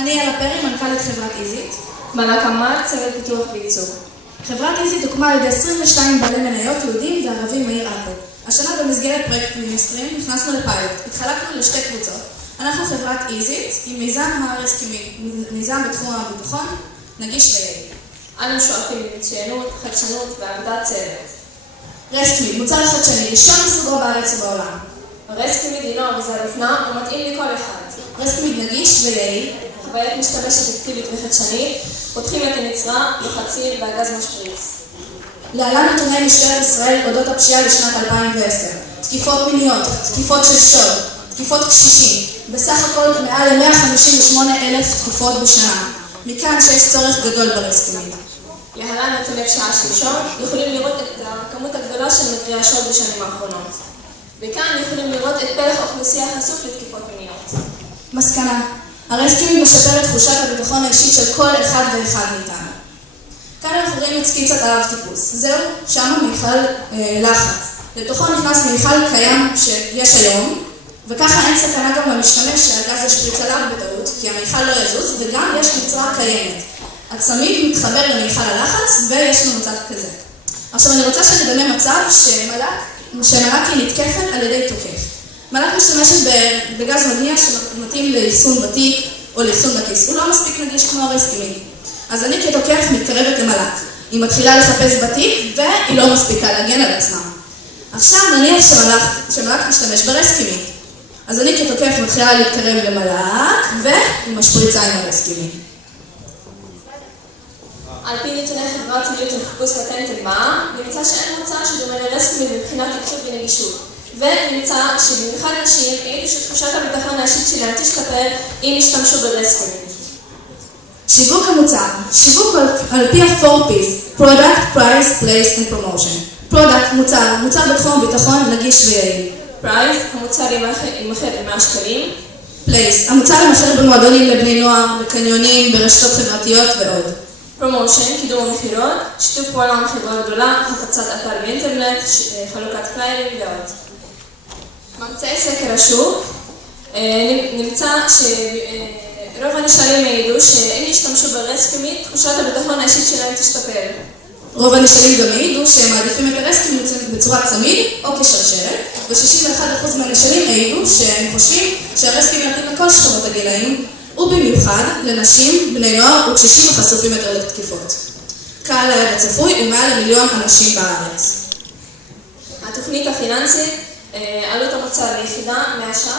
אני אלה פרי, מנכ"לית חברת איזיט. מלאק עמד, צוות פיתוח וייצור. חברת איזיט הוקמה על ידי 22 בעלי מניות יהודים וערבים מעיר עכו. השנה במסגרת פרויקט מיניסטרים נכנסנו לפיילוט. התחלקנו לשתי קבוצות. אנחנו חברת איזיט עם מיזם ההרסקימי, מיזם בתחום הביטחון, נגיש ויעיל. אנו שואפים למצוינות, חדשנות ועבודת צוות. רסקימי, מוצר חדשני, ראשון מסוגו בארץ ובעולם. רסקימי דינו אריזה לפנה ומתאים לכל אחד. רסקימי נגיש ויעיל. חוויית משתמש אפקטיבית וחדשנית, פותחים את הנצרה, לוחצים והגז משפריץ. להלן נתוני משטרת ישראל אודות הפשיעה לשנת 2010. תקיפות מיניות, תקיפות של שוד, תקיפות קשישים. בסך הכל מעל ל-158,000 תקיפות בשנה. מכאן שיש צורך גדול ברסקימי. להלן נתוני פשיעה שלשום, יכולים לראות את הכמות הגדולה של מקרי השוד בשנים האחרונות. וכאן יכולים לראות את פלח האוכלוסייה החשוף לתקיפות מיניות. מסקנה, הרסקימי משפר את תחושת הביטחון האישית של כל אחד ואחד מאיתנו. כאן אנחנו רואים את סקיצת האב טיפוס. זהו, שם מיכל לחץ. לתוכו נכנס מיכל קיים שיש היום, וככה אין סכנה גם למשתמש שהגז ישפריץ עליו בטעות, כי המיכל לא יזוז, וגם יש נצרה קיימת. הצמיג מתחבר למיכל הלחץ, ויש לנו מצב כזה. עכשיו אני רוצה שנדמה מצב שמלאק היא נתקפת על ידי תוקף. מלאק משתמשת בגז מדמיע שמתאים לאחסון בתיק או לאחסון בכיס. הוא לא מספיק נגיש כמו הרסקימי. אז אני כתוקף מתקרבת למלאק. היא מתחילה לחפש בתיק והיא לא מספיקה להגן על עצמה. עכשיו נניח שמלאק משתמש ברסקימי. אז אני כתוקף מתחילה להתקרב למלאק והיא משפריצה עם הרסקימי. על פי נתוני חברת מיוט לחיפוש פטנט אדמה, נמצא שאין מוצר שדומה לרסקימי מבחינת עיצוב ונגישות. ונמצא שבמיוחד נשים העידו שתחושת הביטחון האישית שלהם תשתפר אם ישתמשו ברסקימי. שיווק המוצר, שיווק על פי ה-4Ps, Product, Price, Place and Promotion. Product, מוצר בתחום הביטחון נגיש ויעיל. Price, המוצר יימכר ב100 שקלים. Place, המוצר יימכר במועדונים לבני נוער, בקניונים, ברשתות חברתיות ועוד. Promotion, קידום המכירות, שיתוף פעולה עם חברה גדולה, הפצת אתר באינטרנט, חלוקת פליירים ועוד. ממצאי סקר השוק, נמצא שרוב הנשאלים העידו שאם ישתמשו ברסקימי, תחושת הביטחון האישית שלהם תשתפר. רוב הנשאלים גם העידו שהם מעדיפים את הרסקימי בצורת צמיד או כשרשרת, ו-61% מהנשאלים העידו שהם חושבים שהרסקימי מתאים לכל שכבות הגילאים, ובמיוחד לנשים, בני נוער וקשישים החשופים יותר לתקיפות. קהל היעד הצפוי הוא מעל ל1,000,000 אנשים בארץ. התוכנית הפיננסית, עלות המוצר ליחידה 100 ש"ח,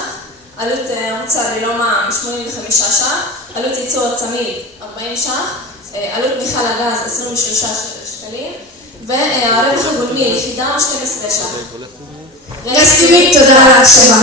עלות המוצר ללא מע"מ 85 ש"ח, עלות ייצור הצמיד 40 ש"ח, עלות מיכל הגז 23 שקלים, והרווח הגולמי ליחידה 12 ש"ח. רסקימי, תודה על ההקשבה.